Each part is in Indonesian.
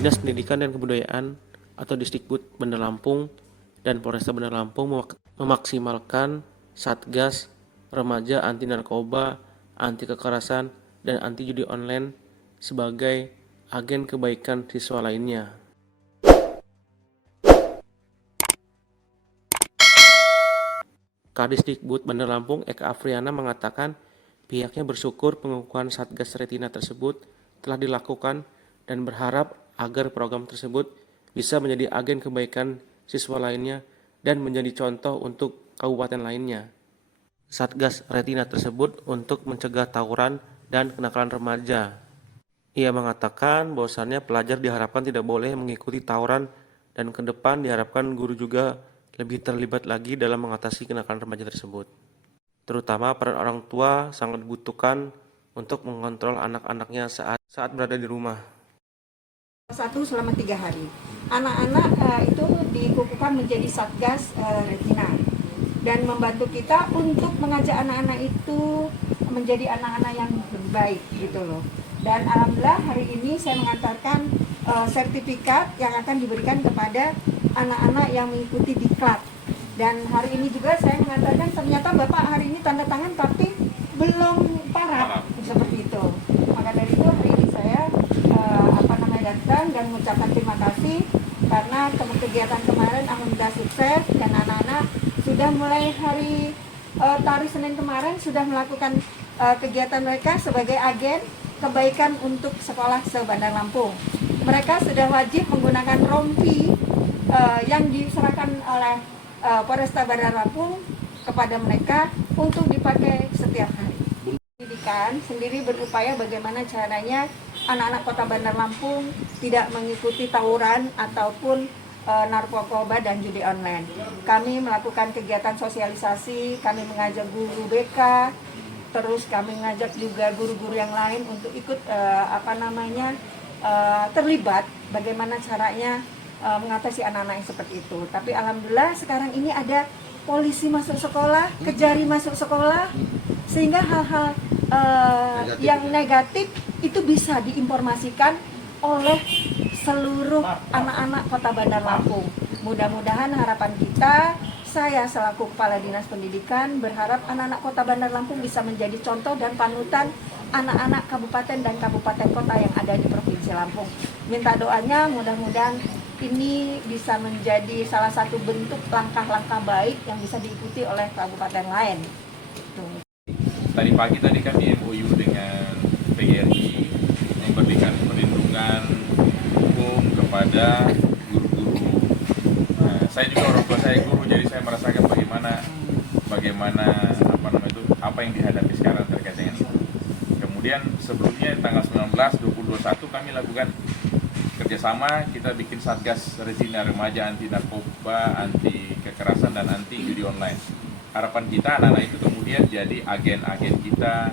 Dinas Pendidikan dan Kebudayaan atau Disdikbud Bandar Lampung dan Polresta Bandar Lampung memaksimalkan Satgas Remaja Anti Narkoba, Anti Kekerasan, dan Anti Judi Online sebagai agen kebaikan siswa lainnya. Kadisdikbud Bandar Lampung Eka Afriana mengatakan pihaknya bersyukur pengukuhan Satgas Retina tersebut telah dilakukan dan berharap agar program tersebut bisa menjadi agen kebaikan siswa lainnya dan menjadi contoh untuk kabupaten lainnya. Satgas Retina tersebut untuk mencegah tawuran dan kenakalan remaja. Ia mengatakan bahwasannya pelajar diharapkan tidak boleh mengikuti tawuran dan ke depan diharapkan guru juga lebih terlibat lagi dalam mengatasi kenakalan remaja tersebut. Terutama peran orang tua sangat dibutuhkan untuk mengontrol anak-anaknya saat berada di rumah. Satu selama 3 hari. Anak-anak itu dikukuhkan menjadi Satgas Retina dan membantu kita untuk mengajak anak-anak itu menjadi anak-anak yang lebih baik gitu loh. Dan alhamdulillah hari ini saya mengantarkan sertifikat yang akan diberikan kepada anak-anak yang mengikuti diklat. Dan hari ini juga saya mengantarkan ternyata Bapak hari ini tanda tangan tapi belum paraf seperti itu. Maka dari itu hari ini saya datang dan mengucapkan terima kasih karena kegiatan kemarin alhamdulillah sukses dan anak-anak sudah mulai hari Tari Senin kemarin sudah melakukan kegiatan mereka sebagai agen kebaikan untuk sekolah se-Bandar Lampung. Mereka sudah wajib menggunakan rompi yang diserahkan oleh Polresta Bandar Lampung kepada mereka untuk dipakai setiap hari. Pendidikan sendiri berupaya bagaimana caranya anak-anak Kota Bandar Lampung tidak mengikuti tawuran ataupun narkoba dan judi online. Kami melakukan kegiatan sosialisasi, kami mengajak guru BK, terus kami mengajak juga guru-guru yang lain untuk ikut terlibat bagaimana caranya mengatasi anak-anak yang seperti itu. Tapi alhamdulillah sekarang ini ada polisi masuk sekolah, Kejari masuk sekolah, sehingga hal-hal yang negatif itu bisa diinformasikan oleh seluruh anak-anak Kota Bandar Lampung. Mudah-mudahan harapan kita, saya selaku Kepala Dinas Pendidikan berharap anak-anak Kota Bandar Lampung bisa menjadi contoh dan panutan anak-anak kabupaten dan kabupaten kota yang ada di Provinsi Lampung. Minta doanya mudah-mudahan ini bisa menjadi salah satu bentuk langkah-langkah baik yang bisa diikuti oleh kabupaten lain. Tadi pagi kami MOU dengan PGRI memberikan perlindungan hukum kepada guru-guru. Saya juga orang tua saya guru, jadi saya merasakan bagaimana apa yang dihadapi sekarang terkait dengan itu. Kemudian sebelumnya tanggal 19, 20, 21 kami lakukan kerjasama, kita bikin Satgas Retina Remaja Anti Narkoba, Anti Kekerasan, dan Anti Judi Online. Harapan kita anak-anak itu kemudian jadi agen-agen kita,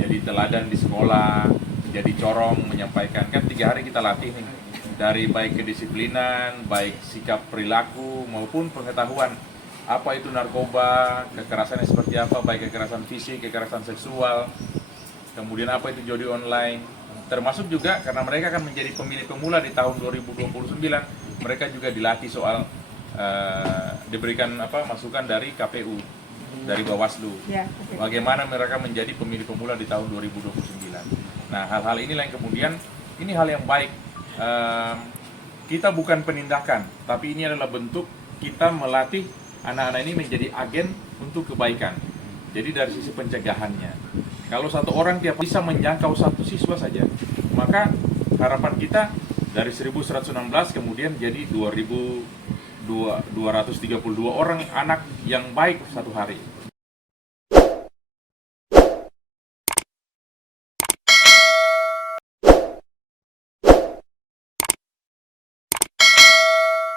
jadi teladan di sekolah, jadi corong menyampaikan. Kan 3 hari kita latih nih, dari baik kedisiplinan, baik sikap perilaku maupun pengetahuan apa itu narkoba, kekerasannya seperti apa, baik kekerasan fisik, kekerasan seksual, kemudian apa itu judi online. Termasuk juga karena mereka akan menjadi pemilih pemula di tahun 2029, mereka juga dilatih soal diberikan masukan dari KPU, dari Bawaslu, bagaimana mereka menjadi pemilih pemula di tahun 2029. Nah, hal-hal inilah yang kemudian ini hal yang baik. Kita bukan penindakan, tapi ini adalah bentuk kita melatih anak-anak ini menjadi agen untuk kebaikan. Jadi dari sisi pencegahannya, kalau satu orang tiap bisa menjangkau satu siswa saja, maka harapan kita dari 1116 kemudian jadi 2232 orang anak yang baik satu hari.